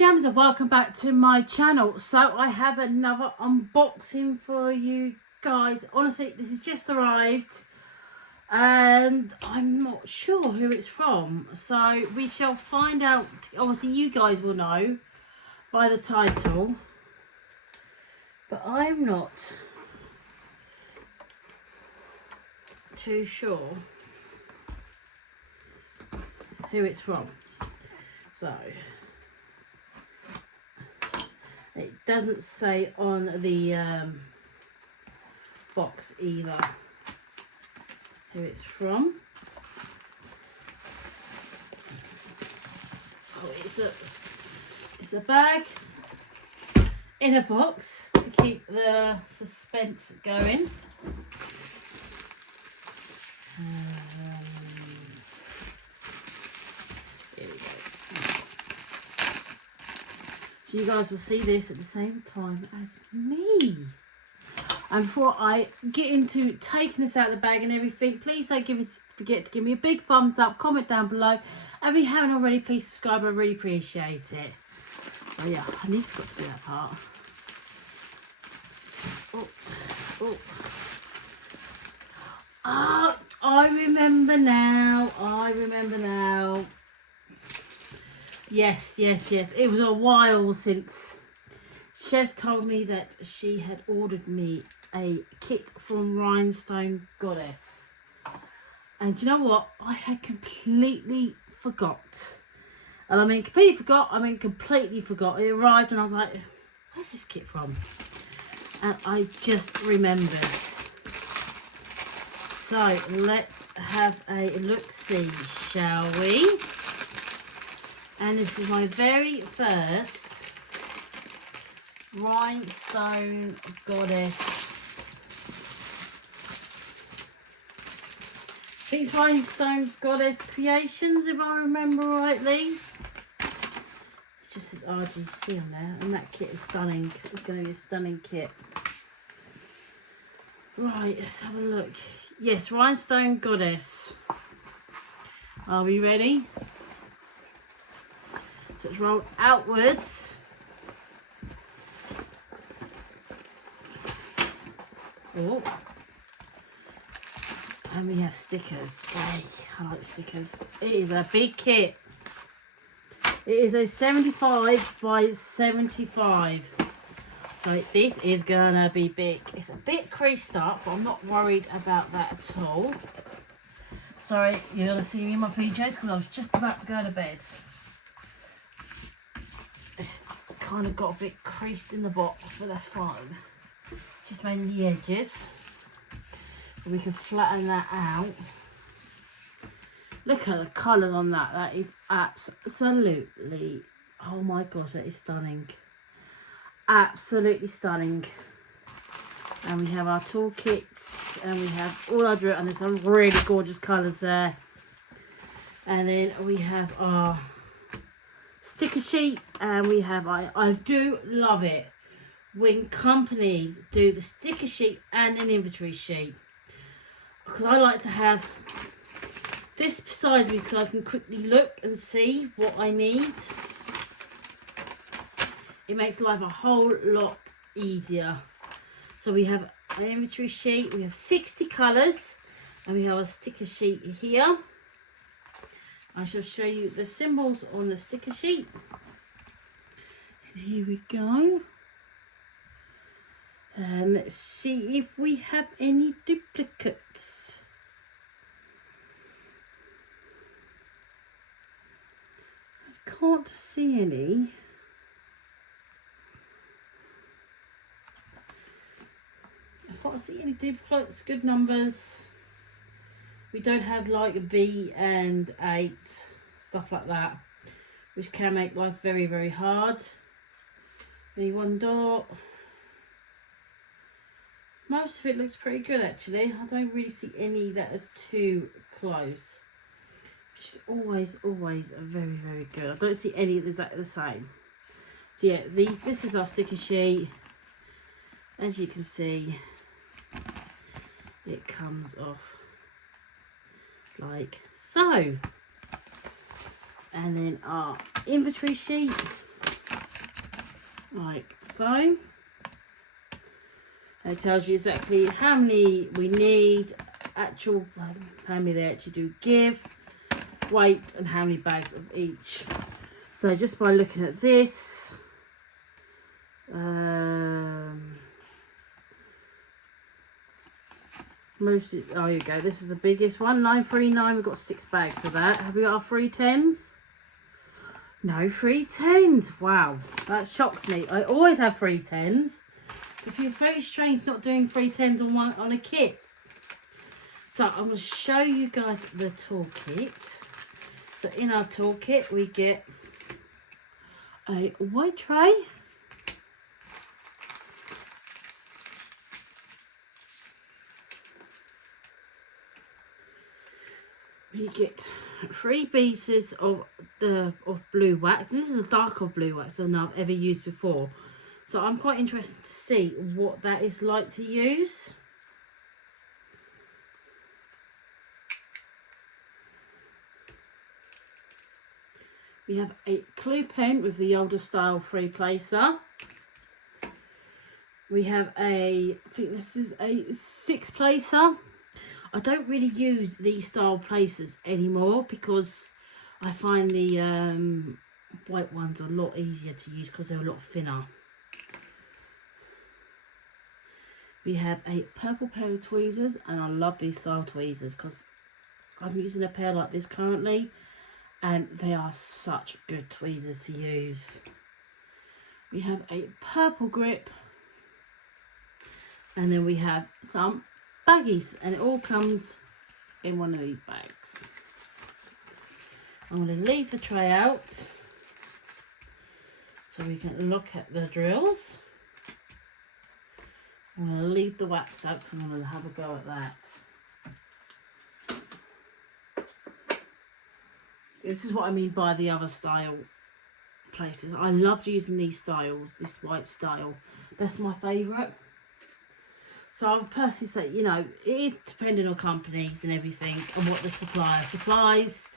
gems and welcome back to my channel. So I have another unboxing for you guys. Honestly, this has just arrived and I'm not sure who it's from, so we shall find out. Obviously you guys will know by the title, but I'm not too sure who it's from. So it doesn't say on the box either who it's from. Oh, it's a bag in a box to keep the suspense going. Here we go. So you guys will see this at the same time as me. And before I get into taking this out of the bag and everything, please don't forget to give me a big thumbs up, comment down below, and if you haven't already, please subscribe. I really appreciate it. Oh yeah, I need to do that part. Oh, I remember now. Yes. It was a while since Shez told me that she had ordered me a kit from Rhinestone Goddess. And do you know what? I had completely forgot. And I mean completely forgot. It arrived and I was like, where's this kit from? And I just remembered. So let's have a look-see, shall we? And this is my very first Rhinestone Goddess. These Rhinestone Goddess creations, if I remember rightly. It just says RGC on there, and that kit is stunning. It's going to be a stunning kit. Right, let's have a look. Yes, Rhinestone Goddess. Are we ready? So it's rolled outwards. Oh. And we have stickers. Hey, I like stickers. It is a big kit. It is a 75 by 75. So this is gonna be big. It's a bit creased up, but I'm not worried about that at all. Sorry, you're gonna see me in my PJs because I was just about to go to bed. It's kind of got a bit creased in the box, but that's fine. Just mainly the edges. We can flatten that out. Look at the colour on that. That is absolutely, oh my gosh, that is stunning. Absolutely stunning. And we have our toolkits, and we have all our drill, and there's some really gorgeous colours there. And then we have our sticker sheet, and we have, I do love it when companies do the sticker sheet and an inventory sheet, because I like to have this beside me so I can quickly look and see what I need. It makes life a whole lot easier. So we have an inventory sheet, we have 60 colours, and we have a sticker sheet here. I shall show you the symbols on the sticker sheet. And here we go. Let's see if we have any duplicates. I can't see any. I can't see any duplicates. Good numbers. We don't have like a B and 8, stuff like that, which can make life very, very hard. Only one dot. Most of it looks pretty good actually. I don't really see any that is too close, which is always very, very good. I don't see any exactly the same. So yeah, this is our sticker sheet. As you can see, it comes off like so. And then our inventory sheet. like so. It tells you exactly how many we need, actual, how many they actually do give, weight, and how many bags of each. So just by looking at this, most, oh, here you go, this is the biggest one, 939. We've got 6 bags of that. Have we got our 310s? No 310s. Wow, that shocks me. I always have 310s. I feel very strange not doing 310s on a kit. So I'm going to show you guys the toolkit. So in our toolkit we get a white tray. We get 3 pieces of blue wax. This is a darker blue wax than I've ever used before. So I'm quite interested to see what that is like to use. We have a clue pen with the older style 3-placer. We have I think this is a 6-placer. I don't really use these style placers anymore because I find the white ones a lot easier to use because they're a lot thinner. We have a purple pair of tweezers, and I love these style tweezers because I'm using a pair like this currently, and they are such good tweezers to use. We have a purple grip, and then we have some baggies, and it all comes in one of these bags. I'm going to leave the tray out so we can look at the drills. I'm going to leave the wax out because I'm going to have a go at that. This is what I mean by the other style places. I love using these styles, this white style. That's my favourite. So I would personally say, you know, it is depending on companies and everything and what the supplier supplies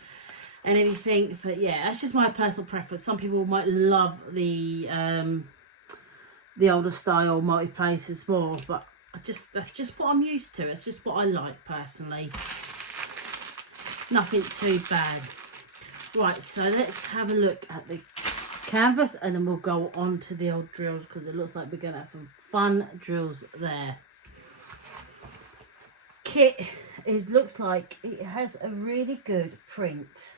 and everything. But yeah, that's just my personal preference. Some people might love the older style multi-placers more, but that's just what I'm used to. It's just what I like personally. Nothing too bad. Right, so let's have a look at the canvas and then we'll go on to the old drills because it looks like we're going to have some fun drills there. Kit looks like it has a really good print.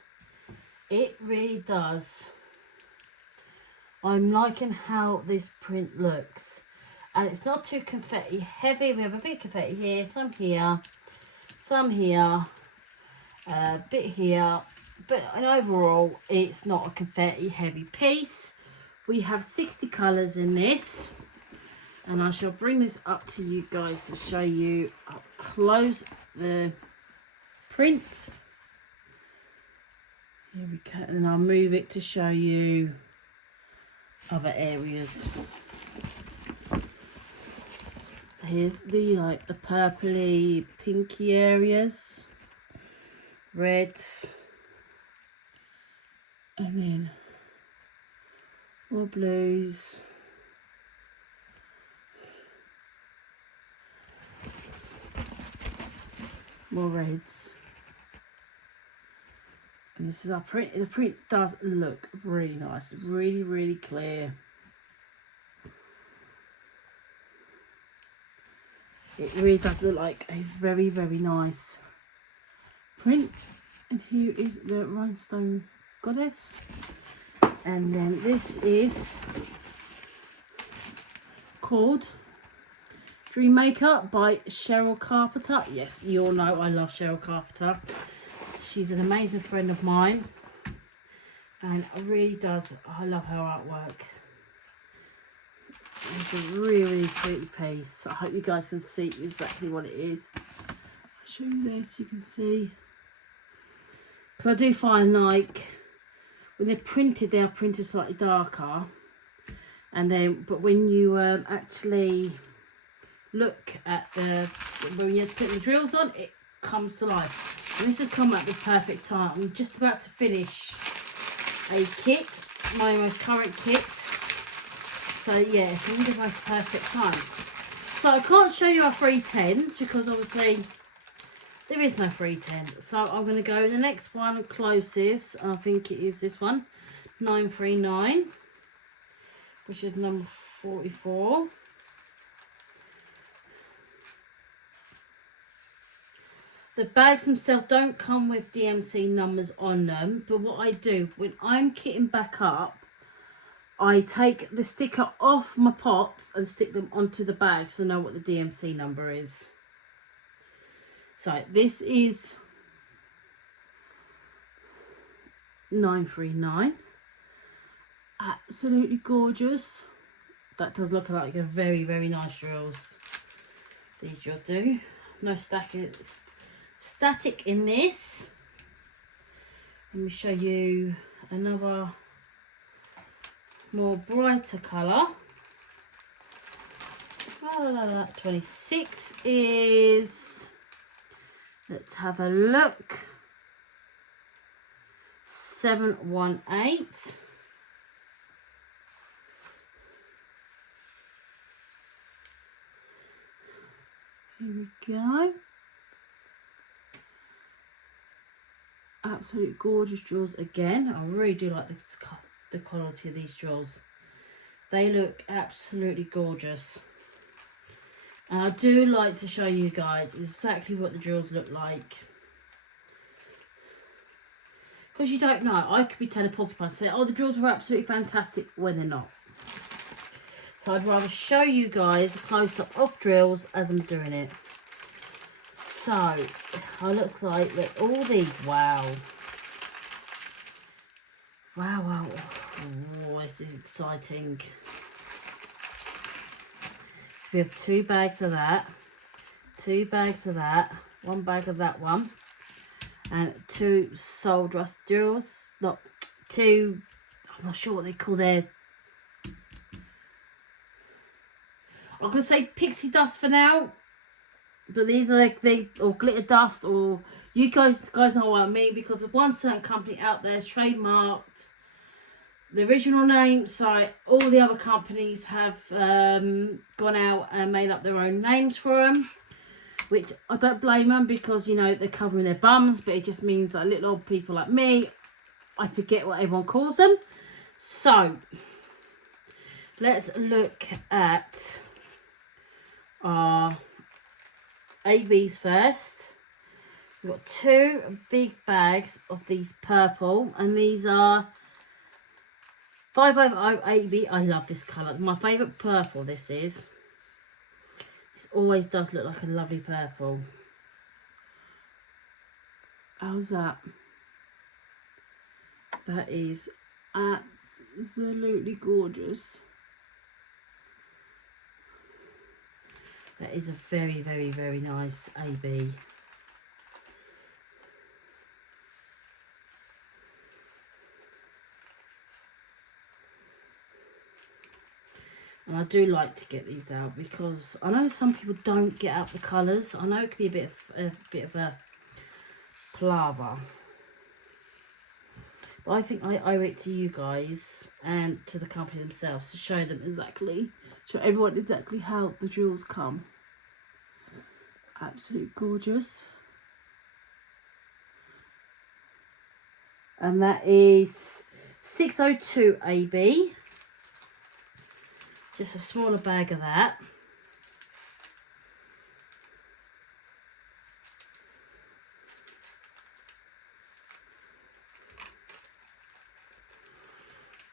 It really does. I'm liking how this print looks, and it's not too confetti heavy. We have a bit of confetti here, some here, a bit here, but overall it's not a confetti heavy piece. We have 60 colours in this, and I shall bring this up to you guys to show you up close the print. Here we go, and I'll move it to show you other areas. So here's the purpley pinky areas, reds, and then more blues, more reds. And this is our print. The print does look really nice, really, really clear. It really does look like a very, very nice print. And here is the rhinestone goddess. And then this is called Dream Maker by Cheryl Carpenter. Yes, you all know I love Cheryl Carpenter. She's an amazing friend of mine, and it really does, I love her artwork. It's a really, really pretty piece. I hope you guys can see exactly what it is. I'll show you there so you can see. Because I do find like when they're printed, they are printed slightly darker, and then but when you actually look at when you put the drills on, it comes to life. And this has come at the perfect time. I'm just about to finish a kit, my most current kit. So yeah, I think it's the most perfect time. So I can't show you our 310s because obviously there is no 310. So I'm going to go the next one closest. I think it is this one, 939, which is number 44. The bags themselves don't come with DMC numbers on them, but what I do when I'm kitting back up, I take the sticker off my pots and stick them onto the bag so I know what the DMC number is. So this is 939. Absolutely gorgeous. That does look like a very, very nice drills. These drills do. No static in this. Let me show you another more brighter colour. 26 is, let's have a look, 718. Here we go. Absolutely gorgeous drills again. I really do like the quality of these drills. They look absolutely gorgeous. And I do like to show you guys exactly what the drills look like. Because you don't know. I could be telling porcupines and say, oh, the drills are absolutely fantastic when they're not. So I'd rather show you guys a close-up of drills as I'm doing it. So, it looks like that all these, wow. Wow, wow. Oh, this is exciting. So we have 2 bags of that, 2 bags of that, 1 bag of that one, and 2 Soul Dust drills. Not 2, I'm not sure what they call their, I'm going to say pixie dust for now. But these are like or glitter dust, or you guys know what I mean, because of one certain company out there is trademarked the original name, so all the other companies have gone out and made up their own names for them, which I don't blame them, because you know they're covering their bums, but it just means that little old people like me, I forget what everyone calls them. So let's look at our ABs first. We've got 2 big bags of these purple, and these are 550 AB. I love this colour. My favourite purple this is. This always does look like a lovely purple. How's that? That is absolutely gorgeous. That is a very, very, very nice AB. And I do like to get these out because I know some people don't get out the colours. I know it can be a bit of a palaver. But I think I owe it to you guys and to the company themselves to show them exactly, show everyone exactly how the drills come. Absolutely gorgeous. And that is 602 AB. Just a smaller bag of that.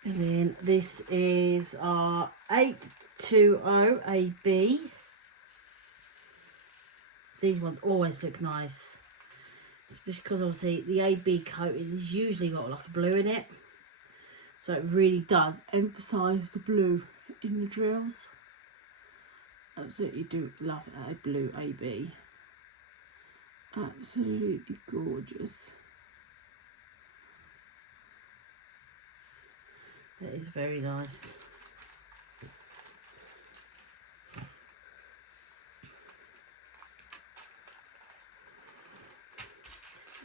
And then this is our 820 AB. These ones always look nice. It's because obviously the AB coating has usually got like a blue in it. So it really does emphasise the blue in the drills. Absolutely do love a blue AB. Absolutely gorgeous. That is very nice.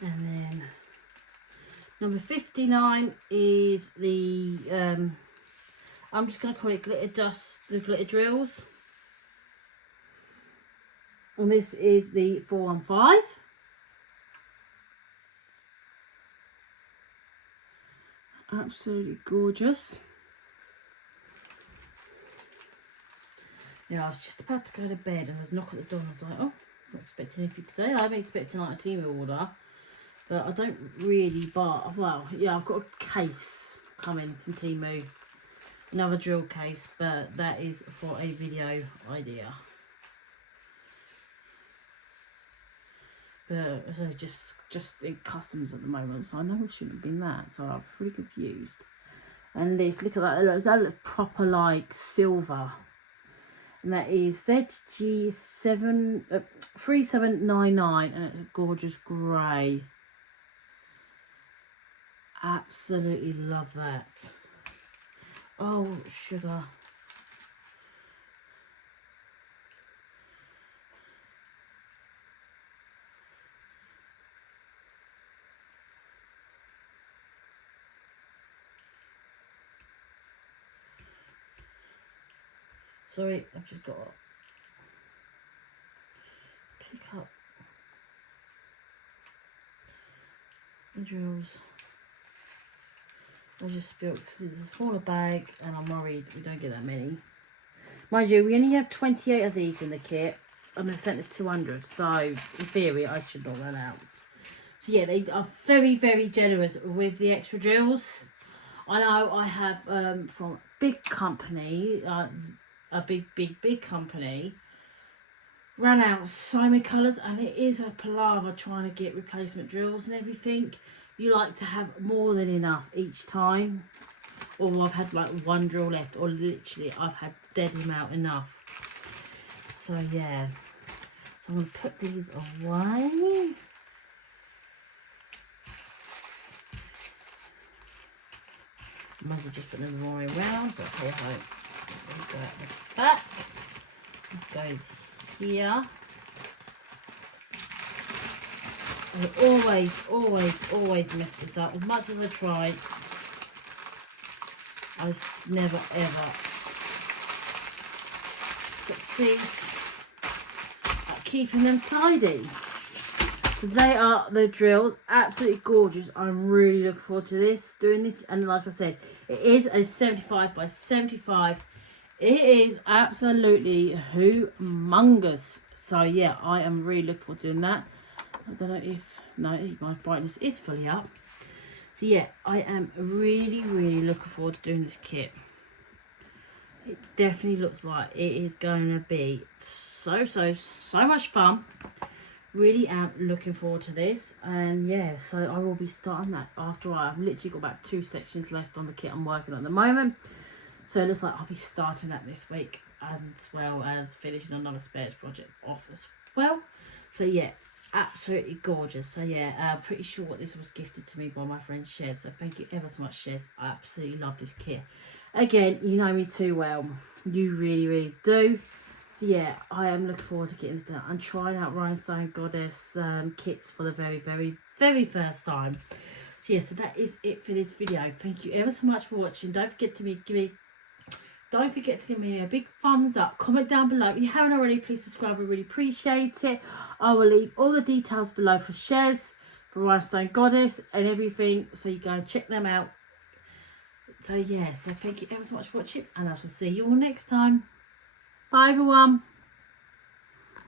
And then number 59 is the I'm just going to call it Glitter Dust, the Glitter Drills. And this is the 415. Absolutely gorgeous. Yeah, I was just about to go to bed and I was knocking at the door and I was like, oh, not expecting anything today. I am expecting like a Temu order, but I don't really buy. Well, yeah, I've got a case coming from Temu, another drill case, but that is for a video idea. But it's only just in customs at the moment, so I know it shouldn't have been that. So I'm pretty confused. And this, look at that. That looks proper like silver. And that is ZG7 3799, and it's a gorgeous grey. Absolutely love that. Oh, sugar. Sorry, I've just got to pick up the drills. I just spilled because it's a smaller bag and I'm worried we don't get that many. Mind you, we only have 28 of these in the kit and they've sent us 200, so in theory I should not run out. So yeah, they are very, very generous with the extra drills. I know I have from a big company, a big company, ran out so many colours, and it is a palaver trying to get replacement drills and everything. You like to have more than enough each time, or I've had like one drill left, or literally I've had dead amount enough. So yeah, so I'm going to put these away. I might as well just put them the wrong way around, but hey ho. Let's go at the back. This goes here. I always mess this up. As much as I try, I just never ever succeed at keeping them tidy. So they are the drills, absolutely gorgeous. I'm really looking forward to doing this, and like I said, it is a 75 by 75. It is absolutely humongous. So yeah, I am really looking forward to doing that. I don't know if, no, my brightness is fully up. So yeah, I am really looking forward to doing this kit. It definitely looks like it is going to be so much fun. Really am looking forward to this, and yeah, so I will be starting that after I've literally got about 2 sections left on the kit I'm working on at the moment. So it looks like I'll be starting that this week, as well as finishing another spares project off as well. So yeah, absolutely gorgeous. So yeah, pretty sure this was gifted to me by my friend Shez, so thank you ever so much, Shez. I absolutely love this kit. Again, you know me too well, you really do. So yeah, I am looking forward to getting this done and trying out Rhinestone Goddess kits for the very first time. So yeah, so that is it for this video. Thank you ever so much for watching. Don't forget to give me a big thumbs up. Comment down below. If you haven't already, please subscribe. I really appreciate it. I will leave all the details below for Shez, for Rhinestone Goddess and everything, so you go and check them out. So yeah, so thank you ever so much for watching, and I shall see you all next time. Bye everyone.